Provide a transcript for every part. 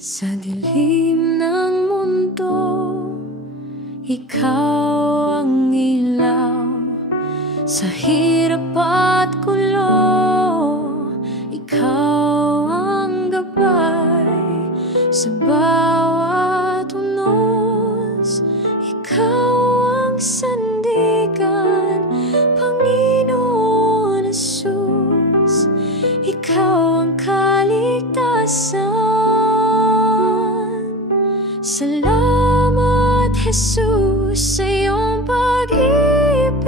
Sa dilim ng mundo, ikaw ang ilaw. Sa hirap at gulo, ikaw ang gabay. Sa bawat unos, ikaw ang sandigan. Panginoon Jesus, ikaw ang kaligtasan. Salamat, Jesus, sa iyong pag-ibig.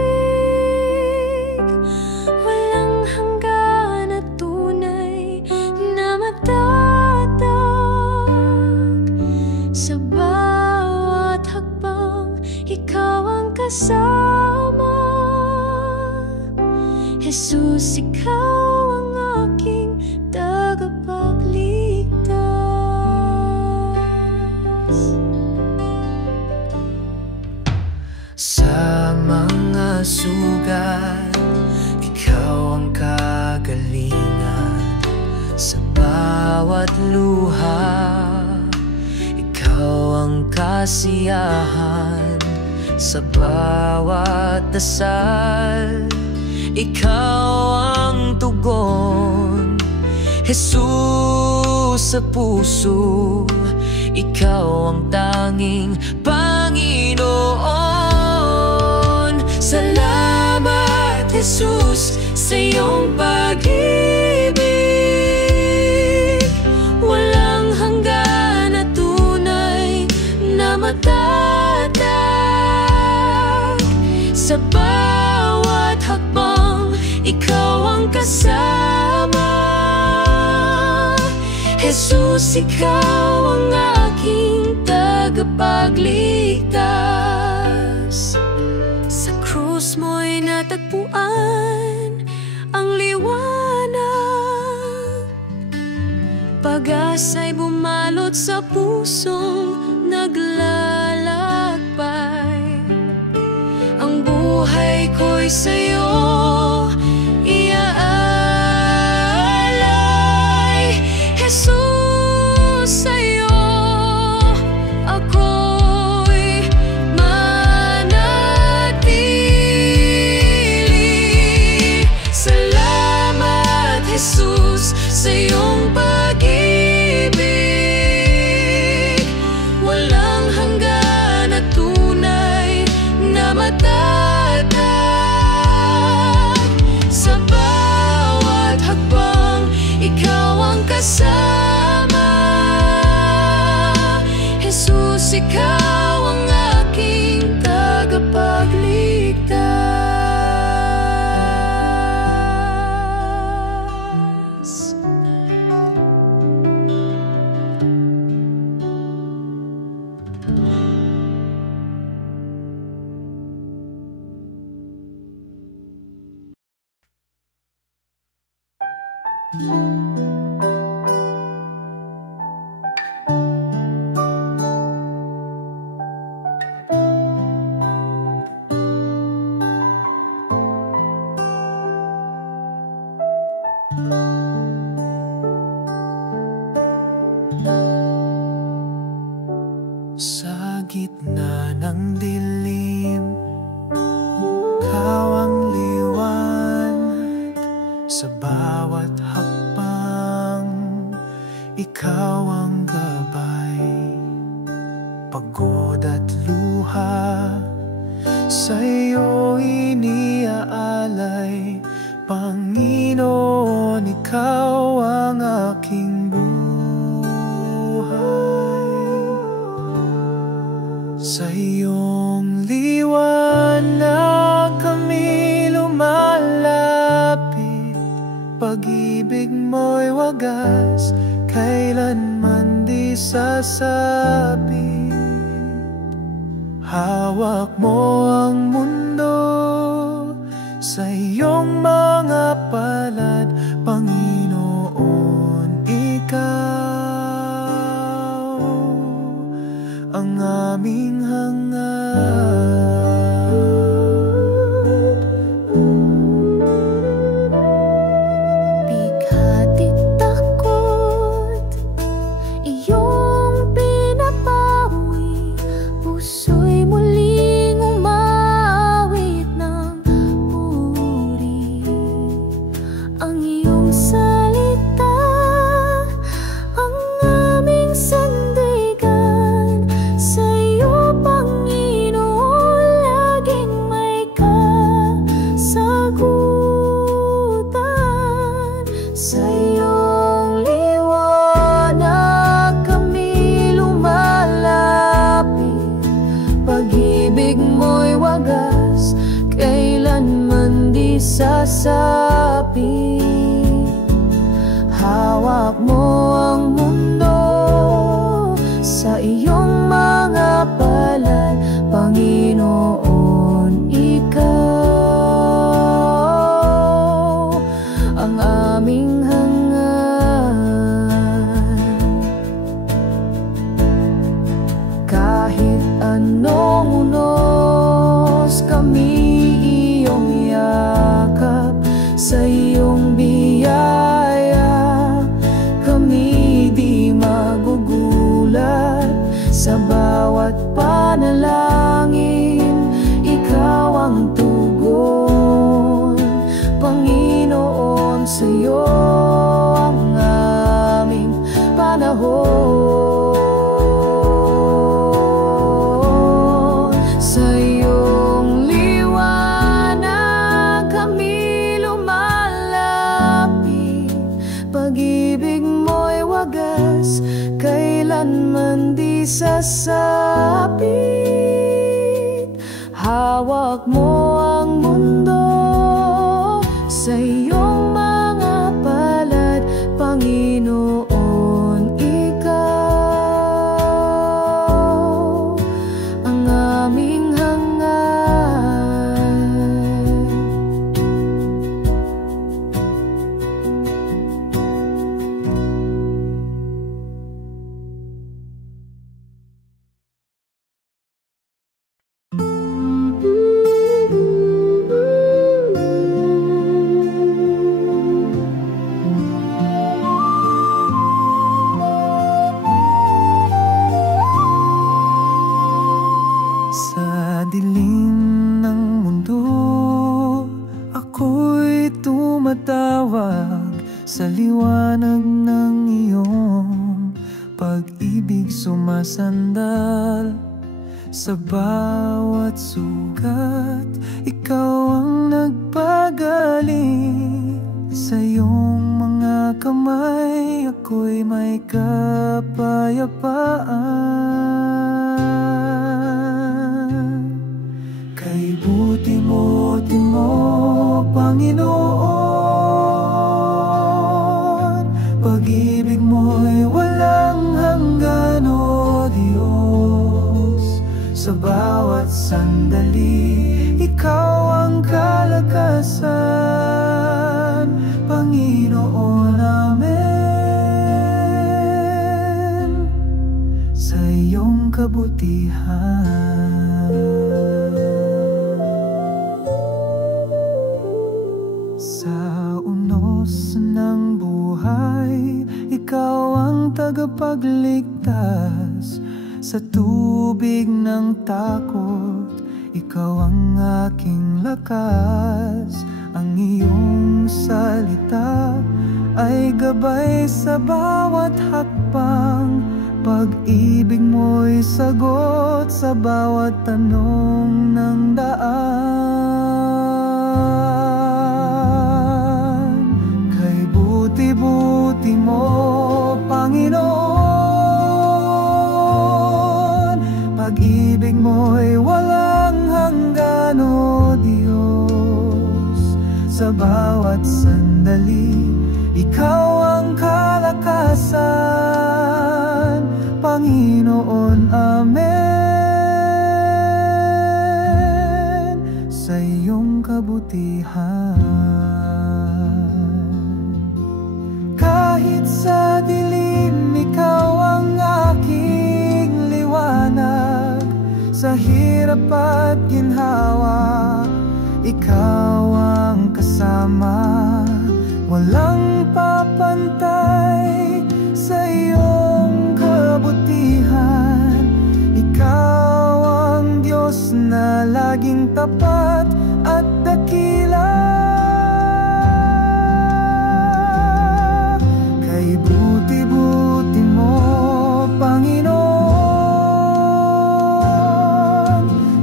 Walang hanggan at tunay na matatag. Sa bawat hakbang, ikaw ang kasama. Jesus, ikaw ang aking tagapagligtas. Sa mga sugat, ikaw ang kagalingan. Sa bawat luha, ikaw ang kasiyahan. Sa bawat dasal, ikaw ang tugon. Jesus, sa puso, ikaw ang tanging Panginoon. Salamat, Jesus, sa iyong pag-ibig. Walang hanggan at tunay na matatag. Sa bawat hakbang, ikaw ang kasama. Jesus, ikaw ang aking tagapagligtas. Sa krus mo'y natagpuan ang liwanag. Pag-asa'y bumalot sa pusong naglalakbay. Ang buhay ko'y sa'yo iaalay. Jesus, sa'yo ako'y manatili. Salamat, Jesus, sa iyong pag-ibig. Walang hanggan at tunay na matatag. Sa bawat hakbang, ikaw ang kasama. Jesus, ikaw ang aking tagapagligtas. Sa gitna ng dilim, ikaw ang liwanag. Sa bawat hakbang, ikaw ang gabay. Pagod at luha, sa'yo iniaalay. Panginoon, ikaw ang aking buhay. Sa iyong liwanag kami lumalapit. Pag-ibig mo'y wagas, kailanman di sasabit. Hawak mo ang mundo sa iyong mga palad. Panginoon, ikaw ang aming hangad. Bigat at takot, iyong panahon. Sa iyong liwanag kami lumalapit, pag-ibig mo'y wagas, kailanman di sasapit. Hawak mo ang mundo sa iyong mga palad, Panginoon, ikaw ang aming hangad. Sa dilim ng mundo, ako'y tumatawag sa liwanag ng iyong pag-ibig sumasandal. Sa bawat sugat, ikaw ang nagpagaling. Sa iyong mga kamay, ako'y may kapayapaan. Kay buti-buti mo, Panginoon, pag-ibig mo'y walang hanggan, o Diyos. Sa bawat sandali, ikaw ang kalakasan, Panginoon, amen. Sa iyong kabutihan, sa unos ng buhay, ikaw ang tagapagligtas. Sa tubig ng takot, ikaw ang aking lakas. Ang iyong salita ay gabay sa bawat hakbang. Pag-ibig mo'y sagot sa bawat tanong ng daan. Kay buti-buti mo, Panginoon, pag-ibig mo'y walang hanggan, o Diyos. Sa bawat sandali, ikaw ang kalakasan, Panginoon, amen. Sa iyong kabutihan, kahit sa dilim, ikaw ang aking liwanag. Sa hirap at ginhawa, ikaw ang kasama. Walang papantay sa iyong kabutihan. Ikaw ang Diyos na laging tapat at dakila. Kay buti-buti mo, Panginoon,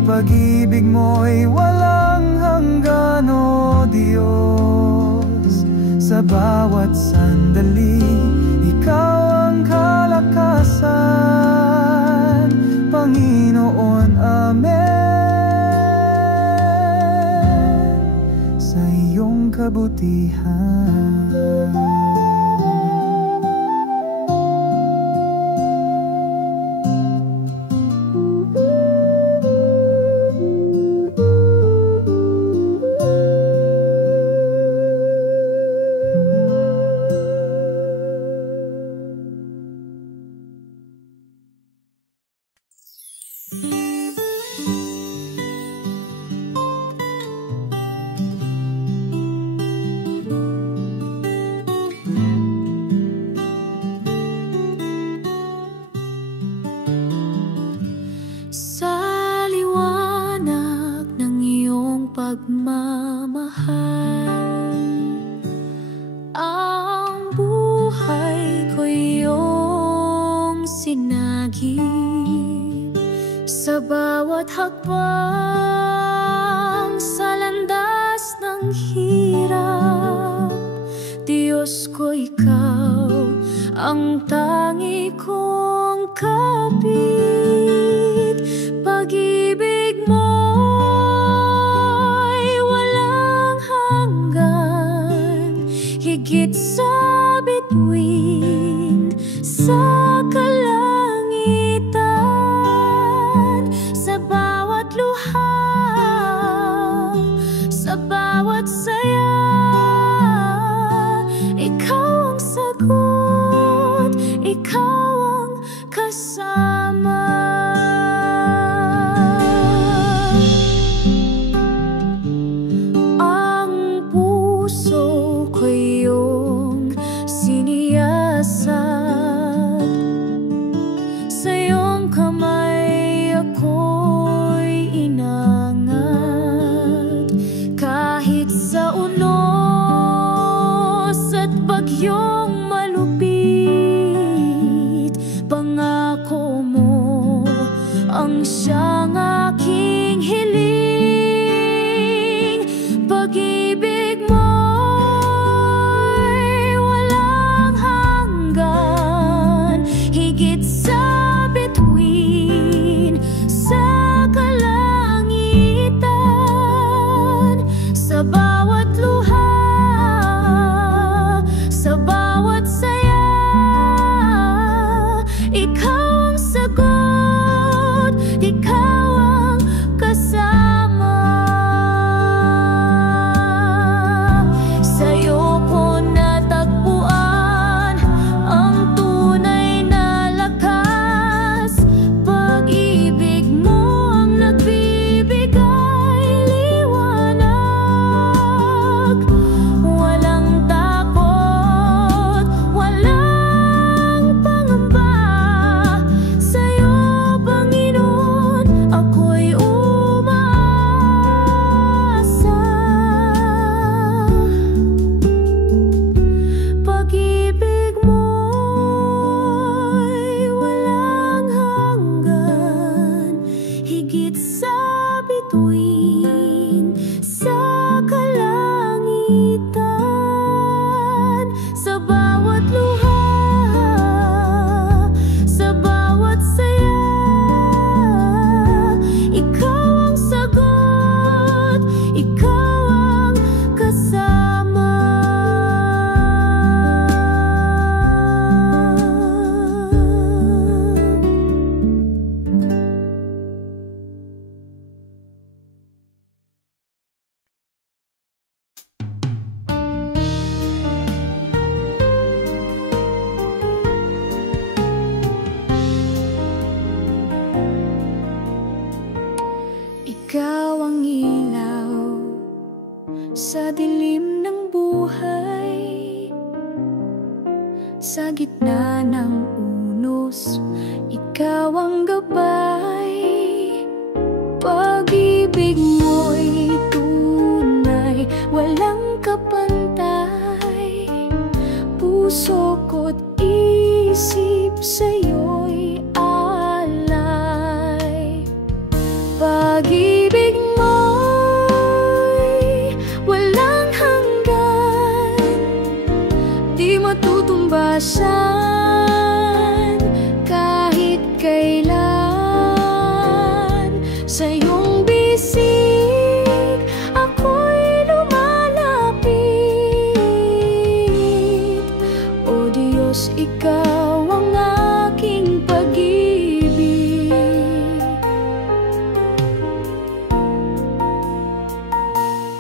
pag-ibig mo'y walang hanggan, o Diyos. Sa bawat sandali, ikaw ang kalakasan, Panginoon, amen. Sa iyong kabutihan. Sa iyong kabutihan. Sa bawat hakbang sa landas ng hirap, Diyos ko, Ikaw ang tangi kong kapit. Pag-ibig mo'y walang hanggan, higit sa bituin sa kalangitan. Sa bawat luha, sa bawat saya, Ikaw ang sagot, Ikaw ang kasama. Ang puso ko iyong siniyasat, sa iyong kamay ako'y inangat. Kahit sa unos at bagyong malupit, pangako mo ang siyang aking hiling. Pag-ibig mo'y walang hanggan, higit sa bituin sa kalangitan. Sa bawat luha, sa bawat saya, Ikaw ang sagot, Ikaw ang kasama. Sa'yo ko natagpuan ang tunay na lakas. Pag-ibig mo ang nagbibigay liwanag. Walang takot, walang pangamba. Sa'yo, Panginoon, ako'y umaasa. Pag-ibig mo'y walang hanggan, higit sa bituin sa kalangitan. Sa bawat luha, sa bawat saya, Ikaw ang sagot, Ikaw ang kasama. Ikaw ang ilaw sa dilim ng buhay, sa gitna ng unos, Ikaw ang gabay. Pag-ibig mo'y tunay, walang kapantay. Puso ko't isip sa'yo'y alay. Pag-ibig mo'y walang hanggan, di matutumbasan kahit kailan. Sa iyong bisig ako'y lumalapit. O Diyos, Ikaw ang aking pag-ibig.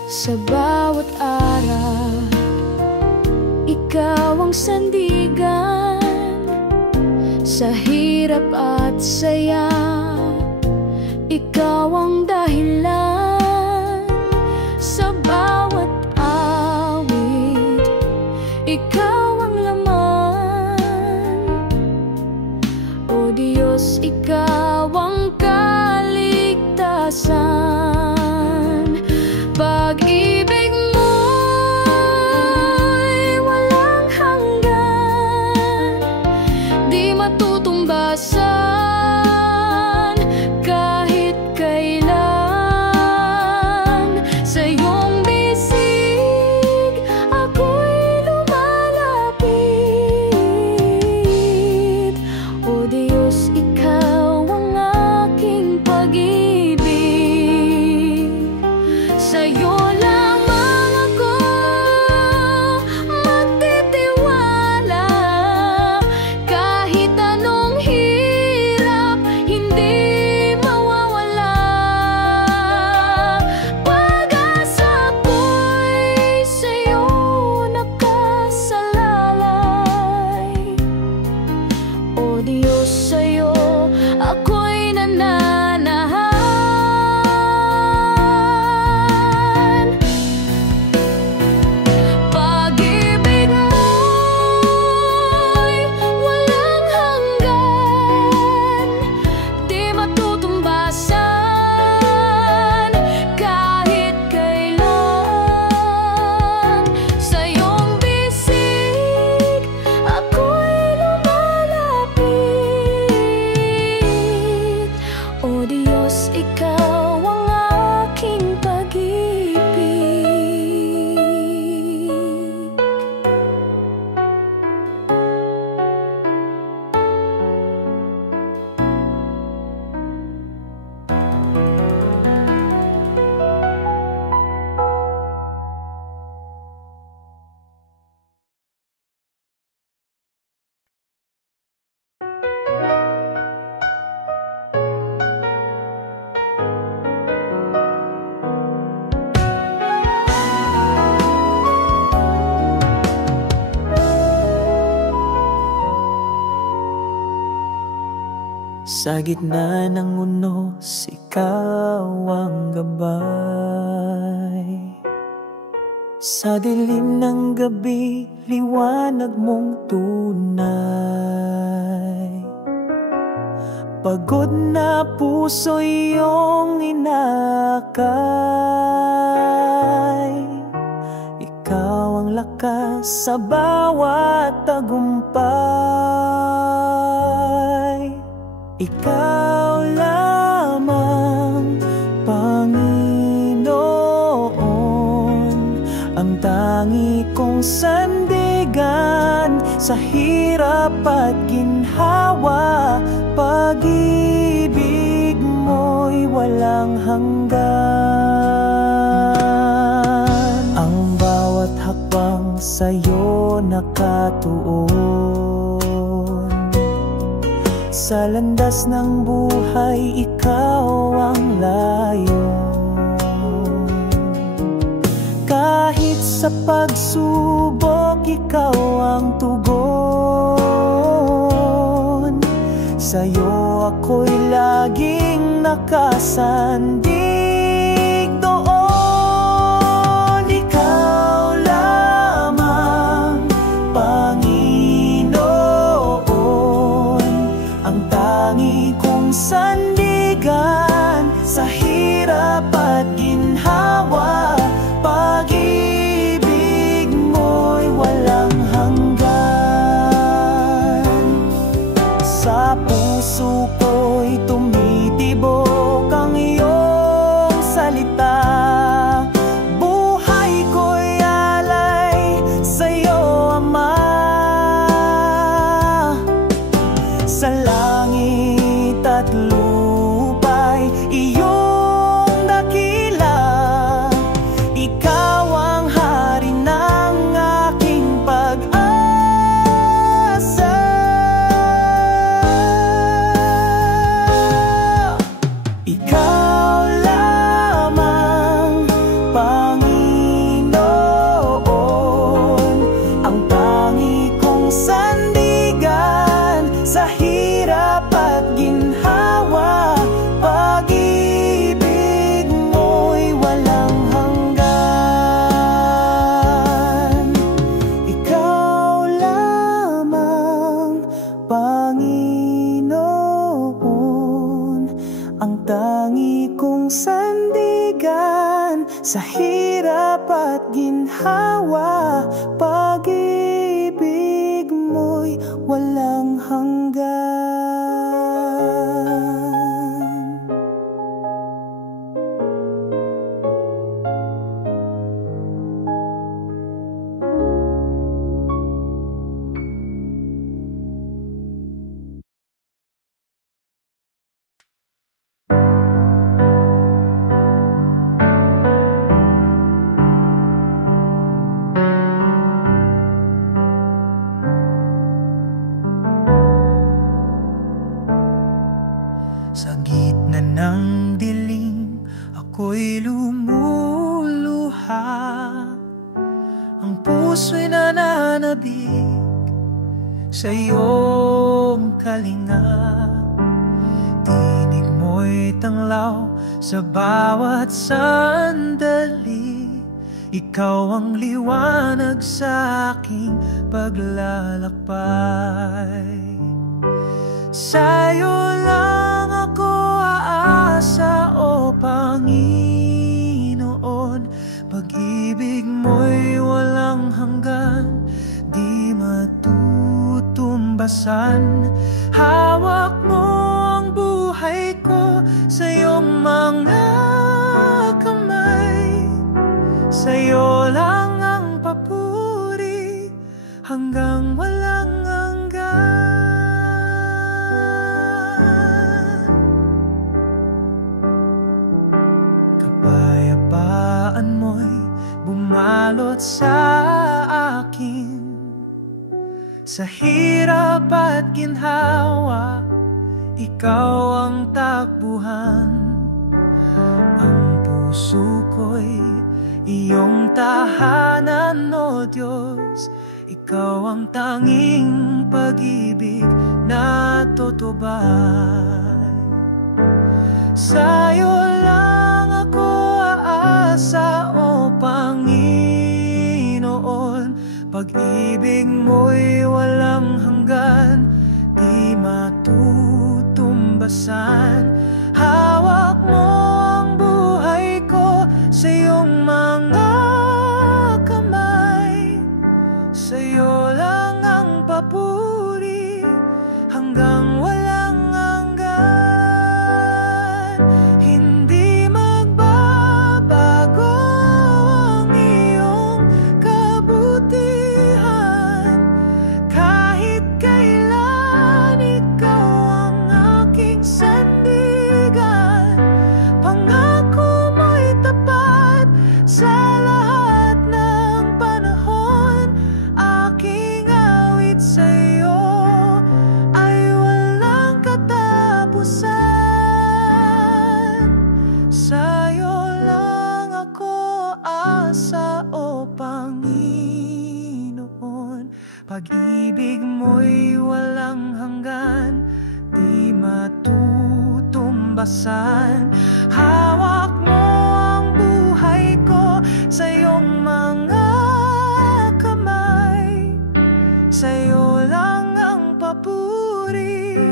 Sa bawat araw, Ikaw ang sandigan. Sa hirap at saya, Ikaw ang dahilan. Sa bawat awit, Ikaw ang laman. O Diyos, Ikaw ang kaligtasan. Pag-ibig mo'y walang hanggan, di matutumbasan kahit O Diyos, sa'yo ako'y nananahan. Pag-ibig mo'y walang hanggan, di matutumbasan kahit kailan. Sa iyong bisig ako'y lumalapit. O Diyos, ikaw ang aking pag-ibig. Sa gitna ng unos, ikaw ang gabay. Sa dilim ng gabi, liwanag mong tunay. Pagod na puso iyong inakay. Ikaw ang lakas sa bawat tagumpay. Ikaw lamang, Panginoon, ang tangi kong sandigan sa hirap at ginhawa. Pag-ibig mo'y walang hanggan. Ang bawat hakbang sa'yo nakatuon. Sa landas ng buhay, ikaw ang layon. Kahit sa pagsubok, ikaw ang tugon. Sa'yo ako'y laging nakasandig doon. Ikaw lamang, Panginoon, ang tangi kong sandigan sa hirap at ginhawa. Pag-ibig mo'y walang hanggan. Sa puso ko'y tumitibok ang iyong salita. Buhay ko'y alay sa'yo, Ama. Sa langit at lupa'y iyong dakila. Ikaw ang hari ng aking pag-asa. Ikaw lamang, Panginoon, ang tangi kong sandigan sa hirap at ginhawa. Pag-ibig mo'y walang hanggan. Ikaw lamang, Panginoon, ang tangi kong sandigan sa hirap at ginhawa. Pag-ibig mo'y walang hanggan. Sa gitna ng dilim, ako'y lumuluha. Ang puso'y nananabik sa iyong kalinga. Tinig mo'y tanglaw sa bawat sandali. Ikaw ang liwanag sa aking paglalakbay. Sa'yo lang ako aasa, o Panginoon. Pag-ibig mo'y walang hanggan, di matutumbasan. Hawak mo ang buhay ko sa iyong mga kamay. Sa'yo lang ang papuri hanggang walang hanggan. Kapayapaan mo'y bumalot sa akin. Sa hirap at ginhawa, ikaw ang takbuhan. Ang puso ko'y iyong tahanan, o Diyos. Ikaw ang tanging pag-ibig na tutubay. Sa'yo lang ako aasa, o Panginoon. Pag-ibig mo'y walang hanggan, di matutumbasan. Hawak mo ang buhay ko sa iyong mga kamay. Sa'yo lang ang papuri hanggang walang hanggan. Hindi magbabago ang iyong kabutihan. Kahit kailan ikaw ang aking sandigan. Pangako mo'y tapat sa lahat ng panahon. Aking awit sa'yo ay walang katapusan. Sa'yo lang ako aasa, o Panginoon. Pag-ibig mo'y walang hanggan, di matutumbasan. Hawak mo ang buhay ko sa iyong mga kamay. Sa'yo lang ang papuri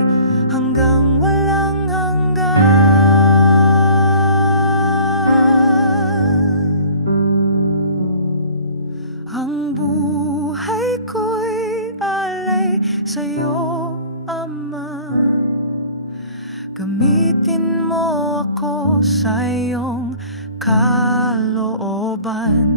hanggang walang hanggan. Ang buhay ko'y alay sa'yo, Ama. Gamitin mo ako sa iyong kalooban.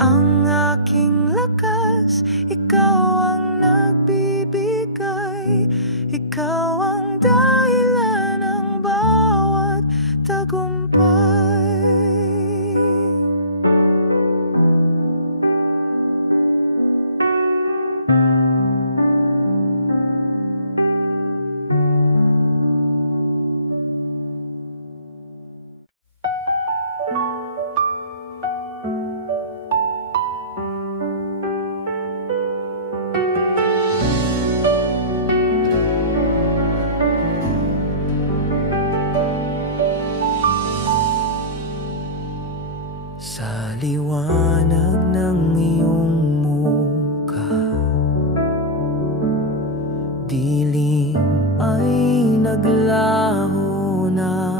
Ang aking lakas, ikaw ang nagbibigay. Ikaw ang dahilan ng bawat tagumpay. Sa liwanag ng iyong mukha, dilim ay naglaho na.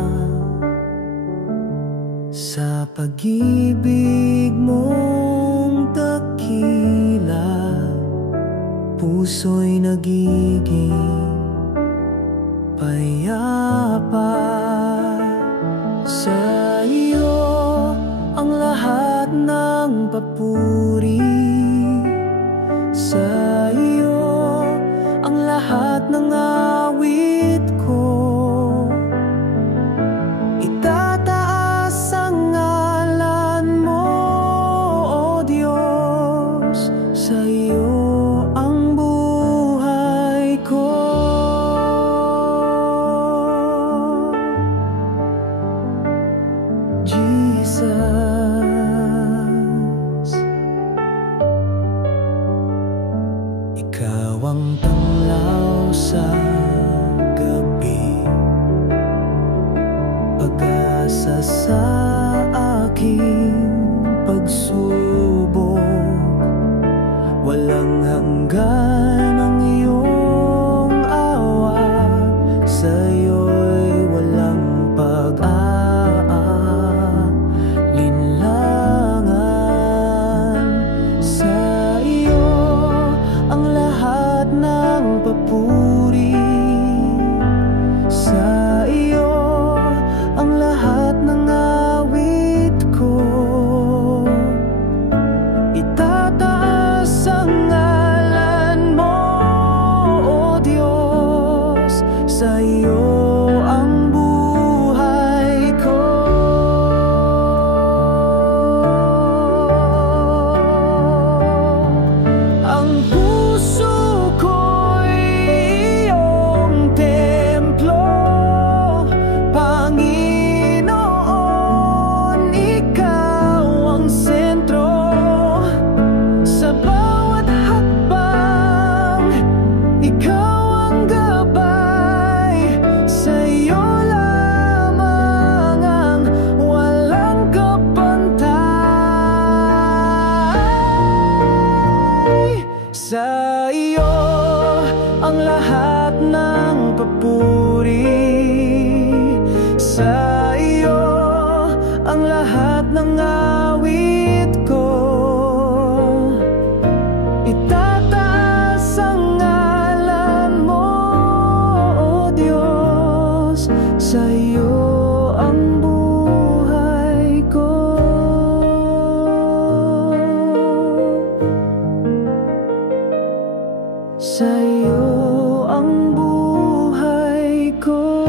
Sa pag-ibig mong dakila, puso'y nagiging payapa. Sa iyo ang lahat ng papuri. Sa iyo ang lahat ng awit ko. Itataas ang ngalan mo, o Diyos. Sa iyo ang buhay ko. Jesus, ikaw ang tanglaw sa'yo ang buhay ko. Ang puso ko'y iyong templo, Panginoon, ikaw ang sentro. Sa bawat hakbang, ikaw ang gabay, sa'yo lamang ang walang kapantay. Sa iyo ang lahat ng papuri, sa iyo ang lahat ng awit ko. Itataas ang ngalan mo, O Diyos, sa iyo ang buhay ko. Sa iyo ang buhay ko.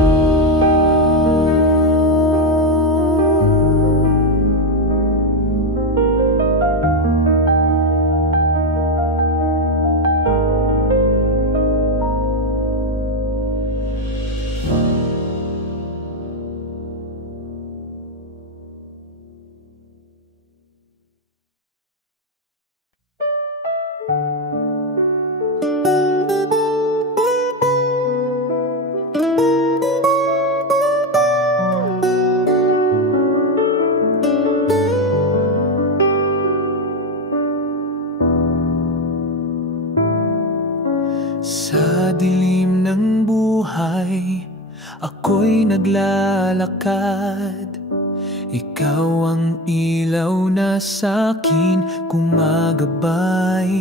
Sa dilim ng buhay, ako'y naglalakad. Ikaw ang ilaw na sa'kin gumagabay.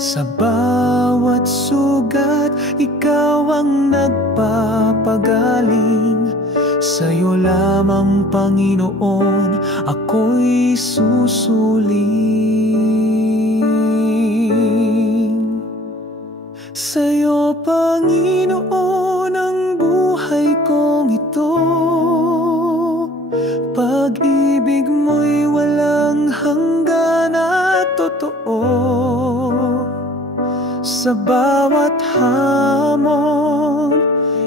Sa bawat sugat, ikaw ang nagpapagaling. Sa'yo lamang, Panginoon, ako'y susuling. Sa'yo, Panginoon, ang buhay kong ito. Pag-ibig mo'y walang hanggan at totoo. Sa bawat hamon,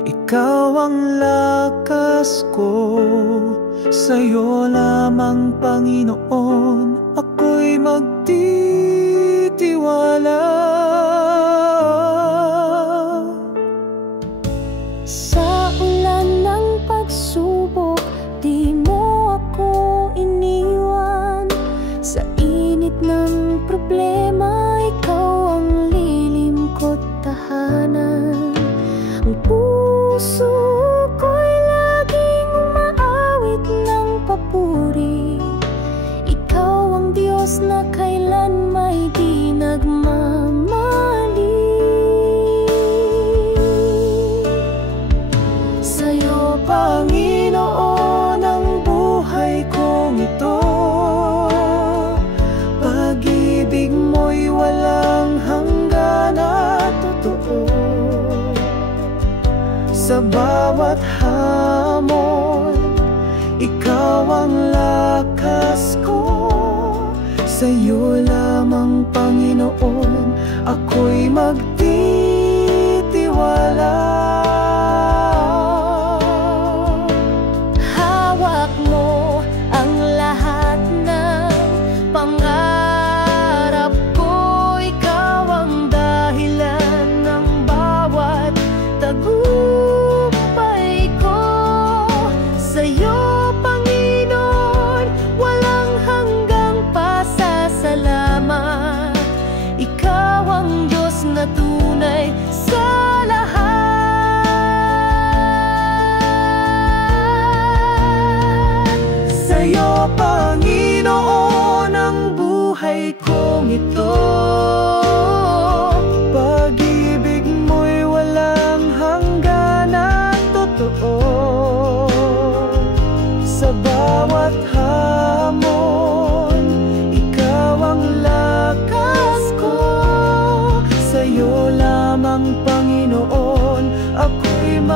ikaw ang lakas ko. Sa'yo lamang, Panginoon, ako'y magtitiwala. Sa ulan ng pagsubok, di mo ako iniwan. Sa init ng problema, ikaw ang lilim ko't tahanan. Ang puso ko'y laging umaawit ng papuri. Ikaw ang Diyos na kailan may di nagmamali. Sa'yo, Panginoon, ang buhay kong ito. Pag-ibig mo'y walang hanggan at totoo. Sa bawat hamon, ikaw ang lakas ko. Sa'yo lamang, Panginoon, ako'y magtitiwala. Hawak mo ang lahat ng pangarap ko. Ikaw ang dahilan ng bawat tagumpay ko. Sa'yo, Panginoon, walang hanggang pasasalamat. Ikaw ang Diyos na tunay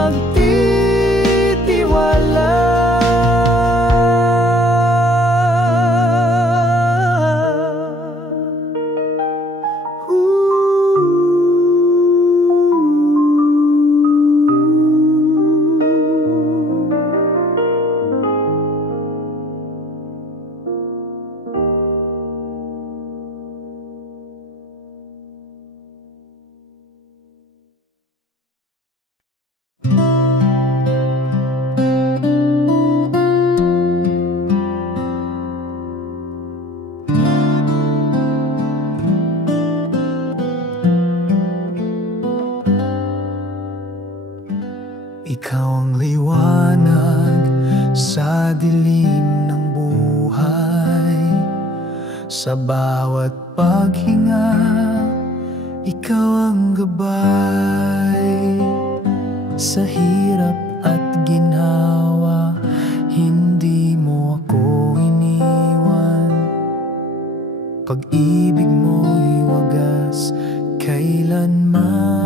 magtitiwala. Ikaw ang liwanag sa dilim ng buhay. Sa bawat paghinga, ikaw ang gabay. Sa hirap at ginhawa, hindi mo ako iniwan. Pag-ibig mo'y wagas kailanman.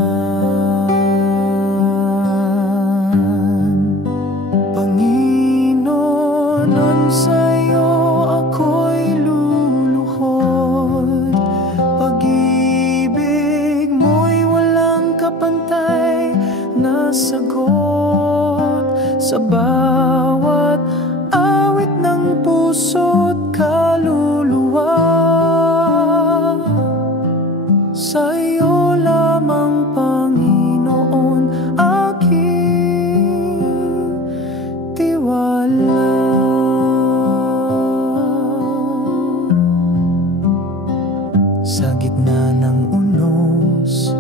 Sagot sa bawat awit ng puso't kaluluwa. Sa iyo lamang, Panginoon, aking tiwala. Sa gitna ng unos,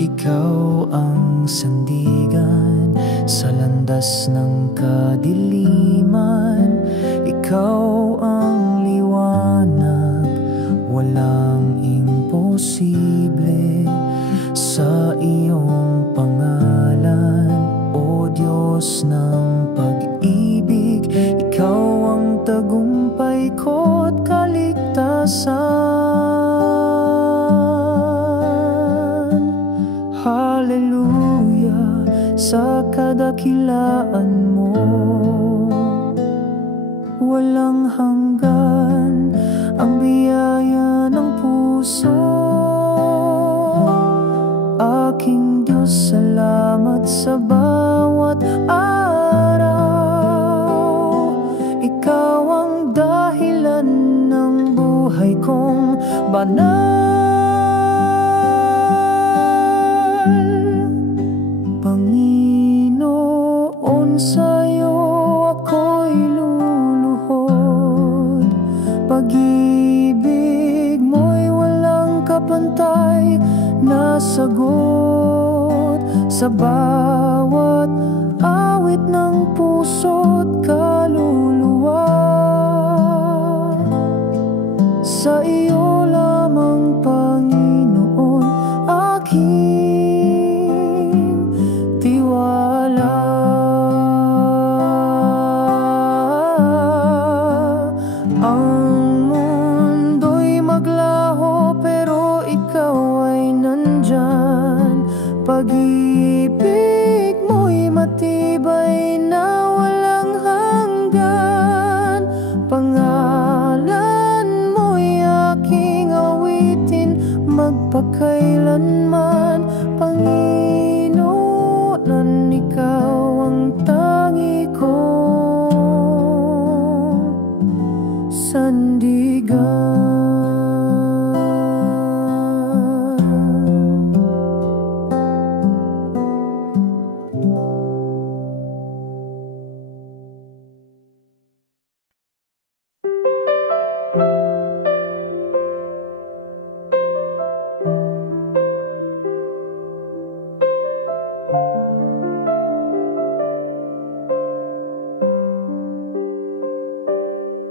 ikaw ang sandigan. Sa landas ng kadiliman, ikaw ang liwanag. Walang imposible sa iyong pangalan, O Diyos ng pag-ibig. Ikaw ang tagumpay ko't kaligtasan. Hallelujah sa kadakilaan mo, walang hanggan ang biyaya ng puso. Aking Diyos, salamat sa bawat araw. Ikaw ang dahilan ng buhay kong banal. Sa'yo ako'y luluhod. Pag-ibig mo'y walang kapantay na sagot sa bawat awit ng puso't kaluluwa. Sa iyo lamang, Panginoon, aking tiwala. Ang mundo'y maglaho pero ikaw ay nandyan. Pag-ibig mo'y matibay na walang hanggan. Pangalan mo'y aking awitin magpakailanman. Panginoon, ikaw ang tangi kong sandigan.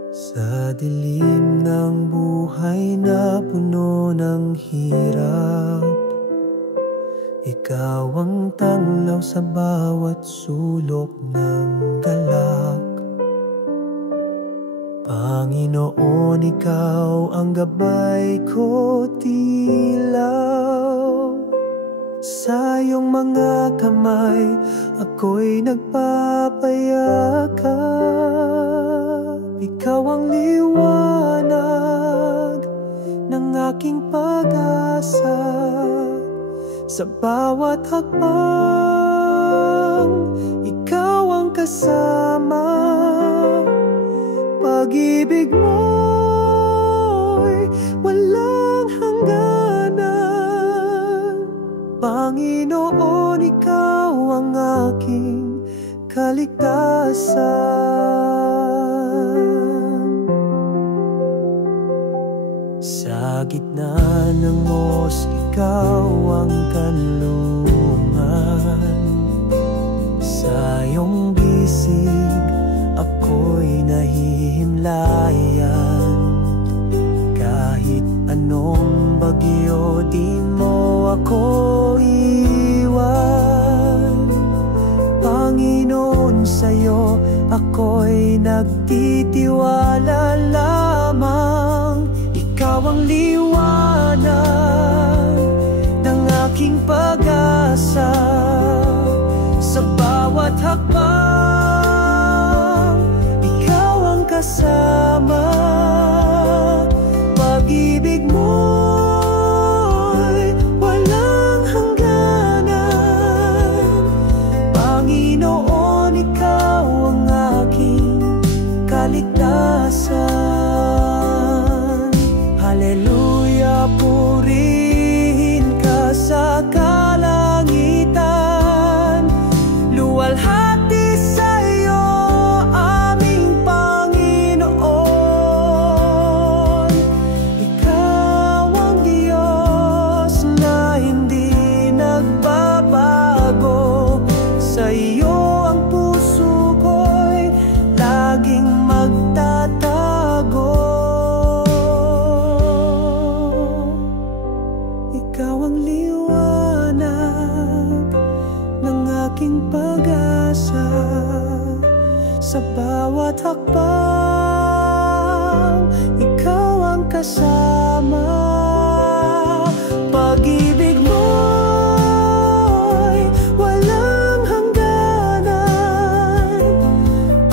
Sa dilim ng buhay na puno ng hirap, ikaw ang tanglaw sa bawat sulok ng galak. Panginoon, ikaw ang gabay ko, tilaw Sa iyong mga kamay ako'y nagpapayakap. Ikaw ang liwanag ng aking pag-asa. Sa bawat hakbang, ikaw ang kasama. Pag-ibig mo'y walang hangganan. Panginoon, ikaw ang aking kaligtasan. Sa gitna ng os, ikaw ang kanlungan. Sa iyong bisig, ako'y nahihimlayan. Kahit anong bagyo, di mo ako iwan. Panginoon, sa'yo ako'y nagtitiwala lamang. Ikaw ang liwanag ng aking pag-asa. Sa bawat hakbang, ikaw ang kasama. Pag-ibig mo'y walang hangganan. Panginoon, ikaw ang aking kaligtasan. Hallelujah, purihin ka sa kalangitan. Luwalhati sa iyo, aming Panginoon. Ikaw ang Diyos na hindi nagbabago. Sa iyo ang puso ko'y laging magtatago. Ikaw ang liwanag ng aking pag-asa. Sa bawat hakbang, ikaw ang kasama. Pag-ibig mo'y walang hangganan.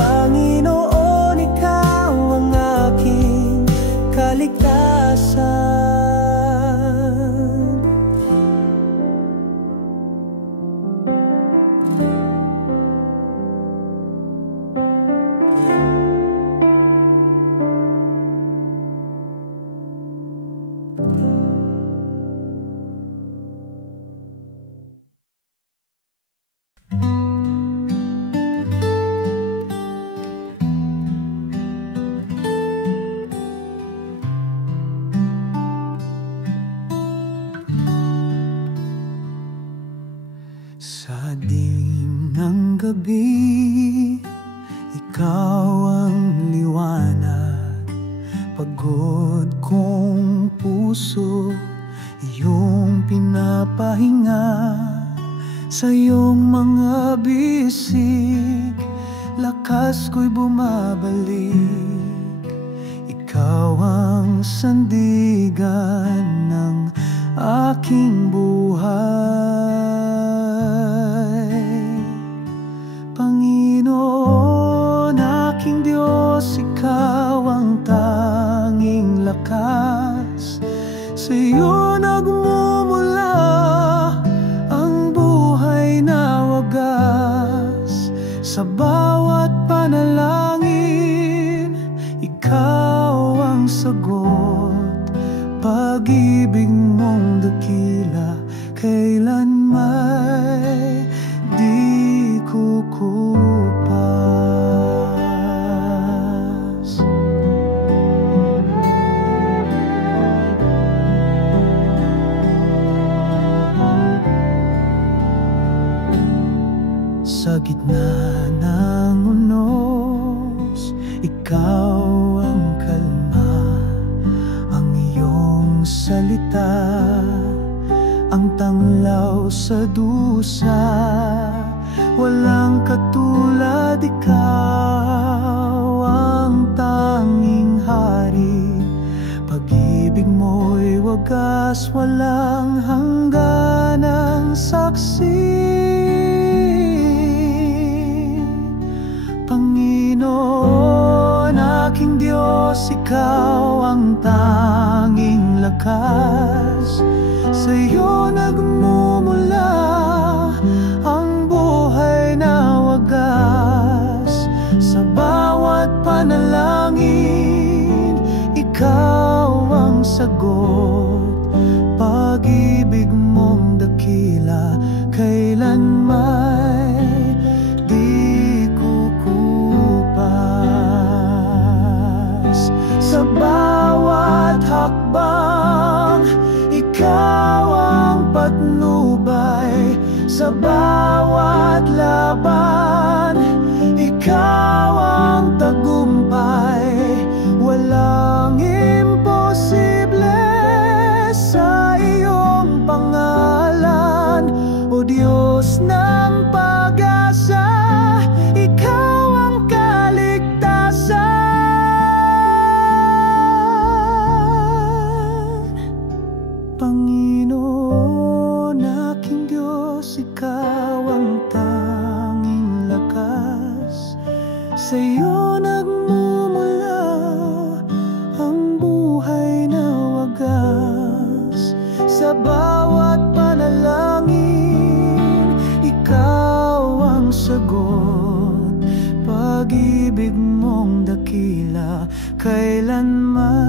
Panginoon, ikaw ang aking kaligtasan. Sa dilim ng gabi, ikaw ang liwanag. Pagod kong puso, iyong pinapahinga. Sa iyong mga bisig, lakas ko'y bumabalik. Ikaw ang sandigan ng aking buhay. Panginoon, aking Diyos, ikaw ang tanging lakas. Sa iyo nagmumula ang buhay na wagas. Sa bawat panalangin, ikaw ang sagot. Pag-ibig mong dakila, kailan may di kukupas. Sa gitna ng unos, ikaw ang kalma. Ang iyong salita, ang tanglaw sa dusa. Walang katulad, ikaw ang tanging hari. Pag-ibig mo'y wagas, walang hangganan. saksi. Panginoon, aking Diyos, Ikaw ang tanging lakas. Sa'yo nagmumula ang buhay na wagas. Sa bawat panalangin, Ikaw ang sagot. Pag-ibig mong dakila, kailanman di kukupas. Sa bawat hakbang, Ikaw ang patnubay. Sa bawat laban, Ikaw ang tagumpay. Walang imposible sa iyong pangalan, O Diyos ng pag-asa. Ikaw ang kaligtasan. Panginoon, aking Diyos, Ikaw ang tanging lakas. Sa'yo nagmumula ang buhay na wagas. Sa bawat panalangin, Ikaw ang sagot. Pag-ibig mong dakila, kailanman